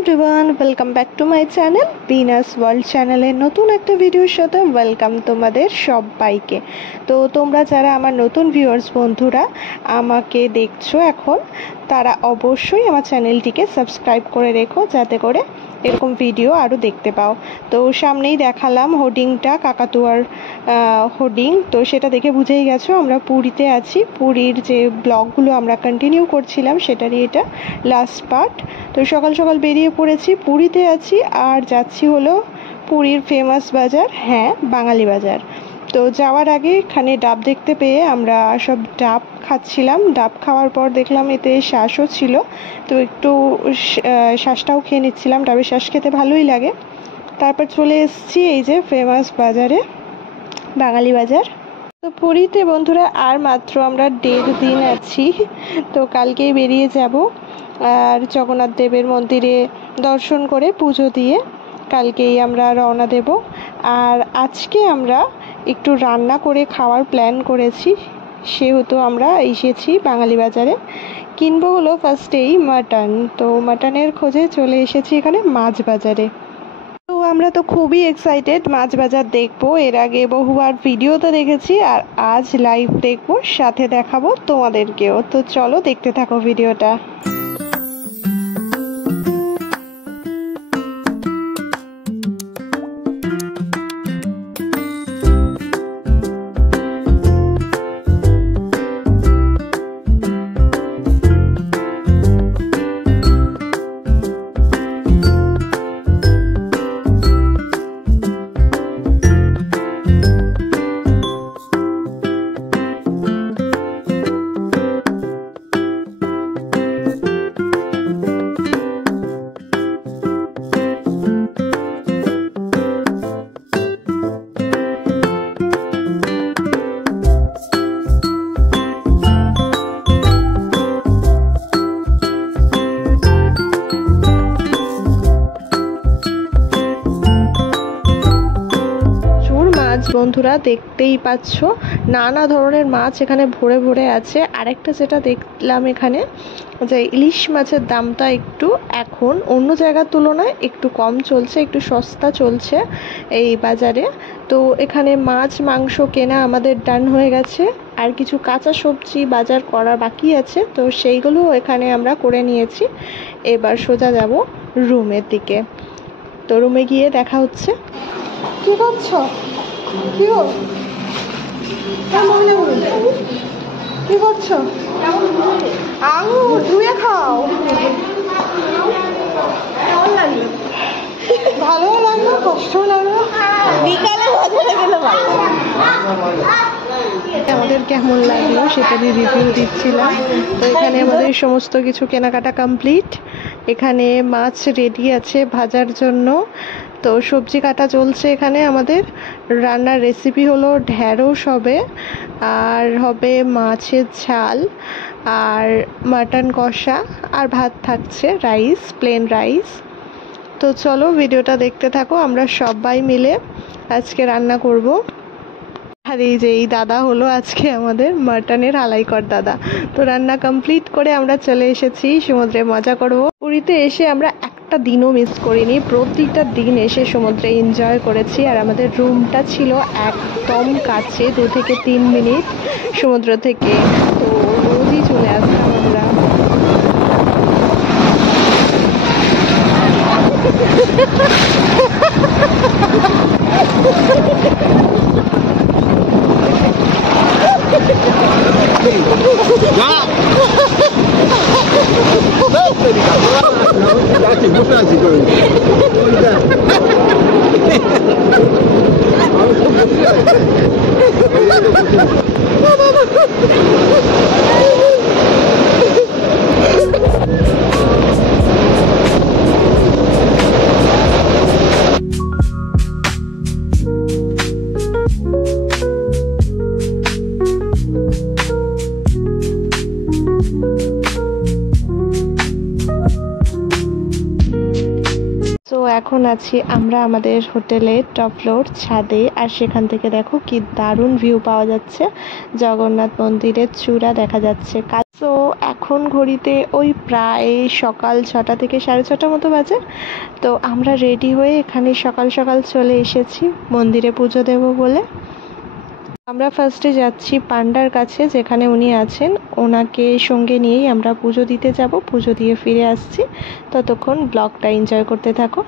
Everyone, welcome back to my channel Binas world চ্যানেলের নতুন একটা ভিডিওর সাথে ওয়েলকাম তোমাদের সবাইকে। তো তোমরা যারা আমার নতুন ভিউয়ার্স বন্ধুরা আমাকে দেখছো এখন, তারা অবশ্যই আমার চ্যানেলটিকে সাবস্ক্রাইব করে রেখো যাতে করে এরকম ভিডিও আরও দেখতে পাও। তো সামনেই দেখালাম হোর্ডিংটা, কাকাতুয়ার হোর্ডিং, তো সেটা দেখে বুঝেই গেছো আমরা পুরীতে আছি। পুরীর যে ব্লগগুলো আমরা কন্টিনিউ করছিলাম সেটারই এটা লাস্ট পার্ট। তো সকাল সকাল বেরিয়ে পড়েছি, পুরীতে আছি আর যাচ্ছি হলো পুরীর ফেমাস বাজার, হ্যাঁ বাঙালি বাজার। তো যাওয়ার আগে এখানে ডাব দেখতে পেয়ে আমরা সব ডাব খাচ্ছিলাম। ডাব খাওয়ার পর দেখলাম এতে শ্বাসও ছিল, তো একটু শ্বাসটাও খেয়ে নিচ্ছিলাম। ডাবের শ্বাস খেতে ভালোই লাগে। তারপর চলে এসেছি এই যে ফেমাস বাজারে, বাঙালি বাজার। তো পুরীতে বন্ধুরা আর মাত্র আমরা 1.5 দিন আছি, তো কালকেই বেরিয়ে যাব। আর জগন্নাথ দেবের মন্দিরে দর্শন করে পুজো দিয়ে কালকেই আমরা রওনা দেব। আর আজকে আমরা একটু রান্না করে খাওয়ার প্ল্যান করেছি, সেহেতু আমরা এসেছি বাঙালি বাজারে। কিনবো হলো ফার্স্টেই মাটন, তো মাটনের খোঁজে চলে এসেছি এখানে মাছ বাজারে। তো আমরা তো খুবই এক্সাইটেড মাছ বাজার দেখবো। এর আগে বহুবার ভিডিওতে দেখেছি আর আজ লাইভ দেখবো, সাথে দেখাবো তোমাদেরকেও। তো চলো দেখতে থাকো ভিডিওটা। বন্ধুরা দেখতেই পাচ্ছ নানা ধরনের মাছ এখানে ভরে ভরে আছে। আরেকটা যেটা দেখলাম এখানে যে ইলিশ মাছের দামটা একটু এখন অন্য জায়গার তুলনায় একটু কম চলছে, একটু সস্তা চলছে এই বাজারে। তো এখানে মাছ মাংস কেনা আমাদের ডান হয়ে গেছে, আর কিছু কাঁচা সবজি বাজার করার বাকি আছে, তো সেইগুলো এখানে আমরা করে নিয়েছি। এবার সোজা যাব রুমের দিকে। তো রুমে গিয়ে দেখা হচ্ছে। কি করছো? কি গো, কি করছো? আঙুর ধুয়ে খাও। ভালো লাগলো, কষ্ট লাগলো, বিকালে বাজারে গেলে ভালো। আমাদের কেমন লাগলো সেটারই রিভিউ দিচ্ছিলাম। তো এখানে আমাদের সমস্ত কিছু কেনাকাটা কমপ্লিট। এখানে মাছ রেডি আছে ভাজার জন্য, তো সবজি কাটা চলছে এখানে। আমাদের রান্নার রেসিপি হলো ঢেঁড়স হবে, আর হবে মাছের ঝাল, আর মাটন কষা, আর ভাত থাকছে, রাইস, প্লেন রাইস। তো চলো ভিডিওটা দেখতে থাকো, আমরা সবাই মিলে আজকে রান্না করব। আর এই যে এই দাদা হলো আজকে আমাদের মাটনের হালাইকর দাদা। তো রান্না কমপ্লিট করে আমরা চলে এসেছি সমুদ্রে মজা করব। পুরীতে এসে আমরা একটা দিনও মিস করিনি, প্রতিটা দিন এসে সমুদ্রে এনজয় করেছি। আর আমাদের রুমটা ছিল একদম কাছে, 2 থেকে 3 মিনিট সমুদ্র থেকে, তো রোজই চলে আসতাম আমরা। এখন আছি আমরা আমাদের হোটেলের টপ ফ্লোর ছাদে, আর সেখান থেকে দেখো কি দারুণ ভিউ পাওয়া যাচ্ছে, জগন্নাথ মন্দিরের চূড়া দেখা যাচ্ছে। তো এখন ঘড়িতে ওই প্রায় সকাল 6টা থেকে 6:30 মতো বাজে। তো আমরা রেডি হয়ে এখানে সকাল সকাল চলে এসেছি মন্দিরে পুজো দেব বলে। আমরা ফার্স্টে যাচ্ছি পান্ডার কাছে, যেখানে উনি আছেন। ওনাকে সঙ্গে নিয়েই আমরা পুজো দিতে যাব, পুজো দিয়ে ফিরে আসছি। ততক্ষণ ব্লগটা এনজয় করতে থাকো।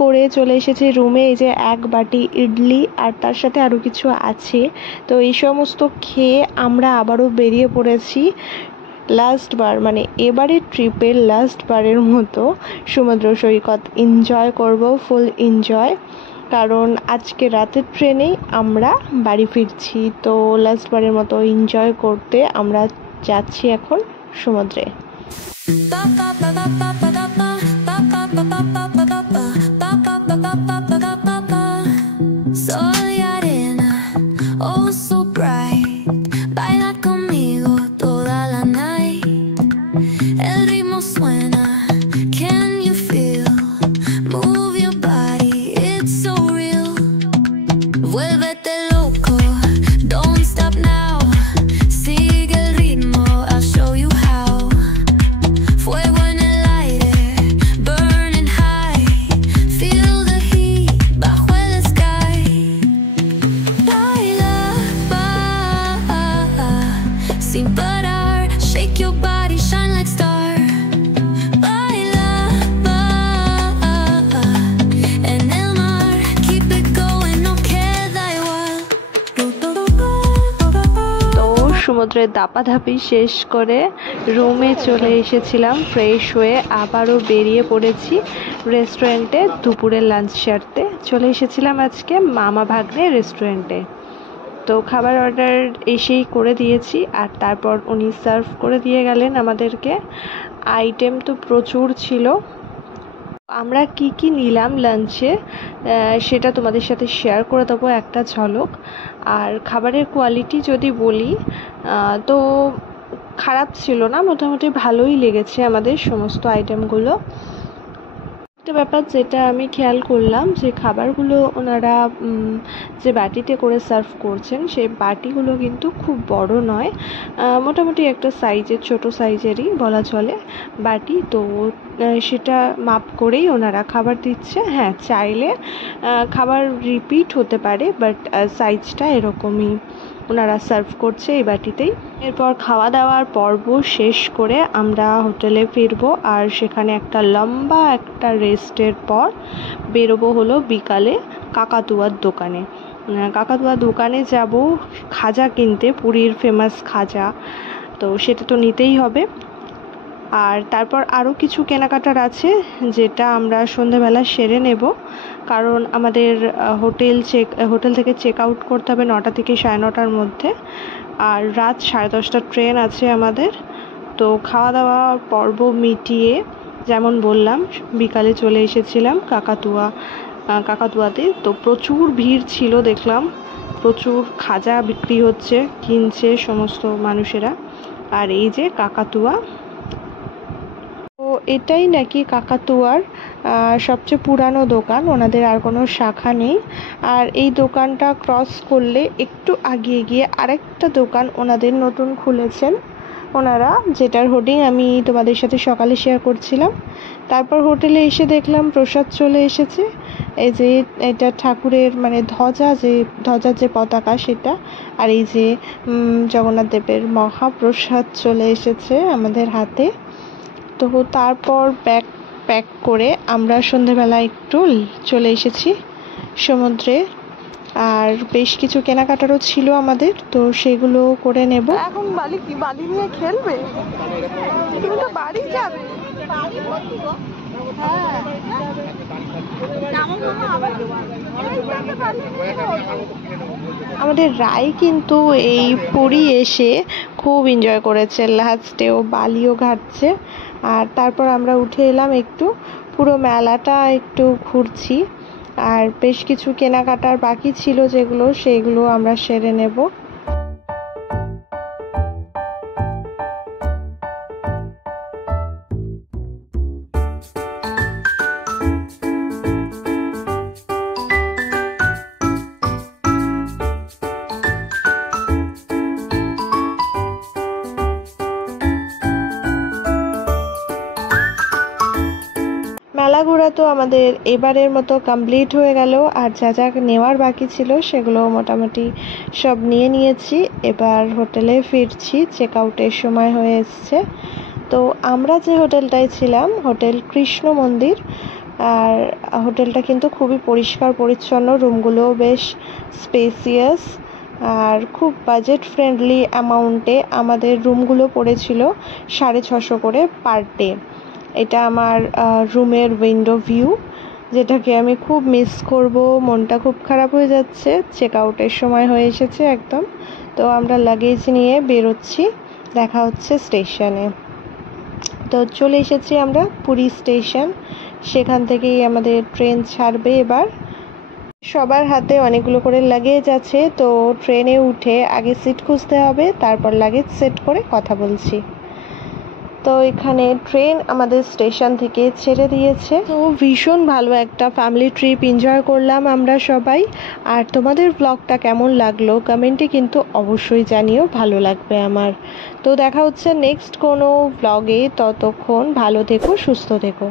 করে চলে এসেছি রুমে। এই যে এক বাটি ইডলি আর তার সাথে আরও কিছু আছে। তো এই সমস্ত খেয়ে আমরা আবারও বেরিয়ে পড়েছি লাস্ট বার, মানে এবারের ট্রিপের লাস্ট বারের মতো সমুদ্র সৈকত এনজয় করব, ফুল এনজয়। কারণ আজকে রাতের ট্রেনেই আমরা বাড়ি ফিরছি। তো লাস্ট বারের মতো এনজয় করতে আমরা যাচ্ছি এখন সমুদ্রে। Soy arena, oh so bright. Baila conmigo toda la night. El ritmo suena, can you feel? Move your body, it's so real. Vuélvete loco, don't stop now. Sigue el ritmo, I'll show you how. Fuego en el aire, burning high. Feel the heat bajo el sky. Baila, sin parar. Shake your body, shine like star. Baila, en el mar. Keep it going, no queda igual. তো সমুদ্রের দাপাধাপি শেষ করে রুমে চলে এসেছিলাম fresh হয়ে। আবারও বেরিয়ে পড়েছি রেস্টুরেন্টে দুপুরের লাঞ্চ সারতে। চলে এসেছিলাম আজকে মামা ভাগ্নে রেস্টুরেন্টে। তো খাবার অর্ডার এসেই করে দিয়েছি, আর তারপর উনি সার্ভ করে দিয়ে গেলেন আমাদেরকে। আইটেম তো প্রচুর ছিল। আমরা কি কি নিলাম লাঞ্চে সেটা তোমাদের সাথে শেয়ার করে দেবো একটা ঝলক। আর খাবারের কোয়ালিটি যদি বলি তো খারাপ ছিল না, মোটামুটি ভালোই লেগেছে আমাদের সমস্ত আইটেমগুলো। একটা ব্যাপার যেটা আমি খেয়াল করলাম, যে খাবারগুলো ওনারা যে বাটিতে করে সার্ভ করছেন সেই বাটিগুলো কিন্তু খুব বড় নয়, মোটামুটি একটা সাইজের, ছোট সাইজেরই বলা চলে বাটি। তো সেটা মাপ করেই ওনারা খাবার দিচ্ছে। হ্যাঁ, চাইলে খাবার রিপিট হতে পারে, বাট সাইজটা এরকমই ওনারা সার্ভ করছে এই বাটিতেই। এরপর খাওয়া দাওয়ার পর্ব শেষ করে আমরা হোটেলে ফিরবো, আর সেখানে একটা লম্বা একটা রেস্টের পর বেরোবো হলো বিকালে কাকাতুয়ার দোকানে। কাকাতুয়ার দোকানে যাব খাজা কিনতে, পুরীর ফেমাস খাজা, তো সেটা তো নিতেই হবে। আর তারপর আরও কিছু কেনাকাটার আছে, যেটা আমরা সন্ধেবেলা সেরে নেব। কারণ আমাদের হোটেল থেকে চেক আউট করতে হবে 9টা থেকে 9:30টার মধ্যে, আর রাত 10:30টার ট্রেন আছে আমাদের। তো খাওয়া দাওয়া পর্ব মিটিয়ে, যেমন বললাম, বিকালে চলে এসেছিলাম কাকাতুয়াতে। তো প্রচুর ভিড় ছিল, দেখলাম প্রচুর খাজা বিক্রি হচ্ছে, কিনছে সমস্ত মানুষেরা। আর এই যে কাকাতুয়া, তো এটাই নাকি কাকাতুয়ার সবচেয়ে পুরানো দোকান, ওনাদের আর কোনো শাখা নেই। আর এই দোকানটা ক্রস করলে একটু আগিয়ে গিয়ে আরেকটা দোকান ওনাদের নতুন খুলেছেন ওনারা, যেটার হোর্ডিং আমি তোমাদের সাথে সকালে শেয়ার করছিলাম। তারপর হোটেলে এসে দেখলাম প্রসাদ চলে এসেছে। এই যে এটা ঠাকুরের মানে ধ্বজার যে পতাকা সেটা, আর এই যে জগন্নাথ দেবের মহাপ্রসাদ চলে এসেছে আমাদের হাতে। তো তারপর প্যাক করে আমরা সন্ধেবেলা একটু চলে এসেছি সমুদ্রে। আর বেশ কিছু কেনাকাটারও ছিল আমাদের, তো সেগুলো করে নেব। এখন বালি নিয়ে খেলবে, তুমি তো বাড়ি যাবে। আমাদের রায় কিন্তু এই পুরী এসে খুব এনজয় করেছে, লাস্টেও বালিও ঘাটছে। আর তারপর আমরা উঠে এলাম, একটু পুরো মেলাটা একটু ঘুরছি, আর বেশ কিছু কেনাকাটার বাকি ছিল যেগুলো, সেগুলো আমরা সেরে নেব। মেলা ঘোরা তো আমাদের এবারের মতো কমপ্লিট হয়ে গেল, আর যা যা নেওয়ার বাকি ছিল সেগুলো মোটামুটি সব নিয়ে নিয়েছি। এবার হোটেলে ফিরছি, চেক আউটের সময় হয়ে এসছে। তো আমরা যে হোটেলটায় ছিলাম, হোটেল কৃষ্ণ মন্দির, আর হোটেলটা কিন্তু খুবই পরিষ্কার পরিচ্ছন্ন, রুমগুলোও বেশ স্পেসিয়াস, আর খুব বাজেট ফ্রেন্ডলি অ্যামাউন্টে আমাদের রুমগুলো পড়েছিল 650 করে পার ডে। এটা আমার রুমের উইন্ডো ভিউ, যেটাকে আমি খুব মিস করব, মনটা খুব খারাপ হয়ে যাচ্ছে। চেক আউটের সময় হয়ে এসেছে একদম। তো আমরা লাগেজ নিয়ে বেরোচ্ছি, দেখা হচ্ছে স্টেশনে। তো চলে এসেছি আমরা পুরী স্টেশন, সেখান থেকেই আমাদের ট্রেন ছাড়বে এবার। সবার হাতে অনেকগুলো করে লাগেজ আছে, তো ট্রেনে উঠে আগে সিট খুঁজতে হবে, তারপর লাগেজ সেট করে কথা বলছি। তো এখানে ট্রেন আমাদের স্টেশন থেকে ছেড়ে দিয়েছে। তো ভীষণ ভালো একটা ফ্যামিলি ট্রিপ এনজয় করলাম আমরা সবাই। আর তোমাদের ব্লগটা কেমন লাগলো কমেন্টে কিন্তু অবশ্যই জানিও, ভালো লাগবে আমার। তো দেখা হচ্ছে নেক্সট কোনো ব্লগে, ততক্ষণ ভালো থেকো, সুস্থ থেকো।